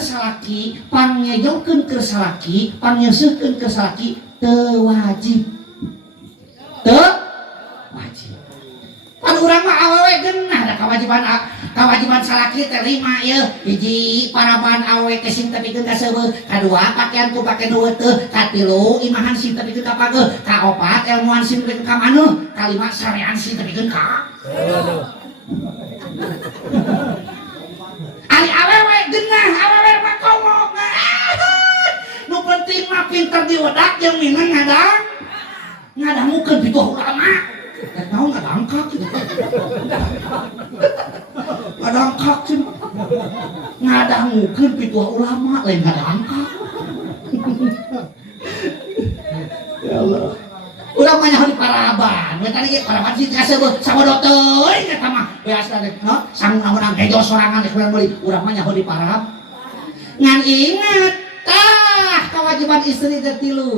keur salaki pangngejongkeun keur salaki pangyeuseukkeun keur salaki teu wajib pan urang mah awewe geunah da kawajiban salaki teh 5 ye hiji paraban awewe teh sing tepikeun ka seueuh kadua pakaian ku pake nu teu katilu imahan sing tepikeun ka pageuh kaopat ilmuan sing tepikeun ka maneuh kalima sarean sing tepikeun ka ari awewe geunah awewe mah komo nu penting mah pinter diwedak jeung minang ngadangukeun pituh ulama tahu ngadangkak sih ngadangukeun pituh ulama lain ngadangkak ya Allah urang mah nyaho di paraban we tadi paraban sih kaseueuh sabodo teuing eta mah biasa teh no sangun-sangun gejo sorangan geus meuli urang mah nyaho di parab ngan inget tah kewajiban istri teh 3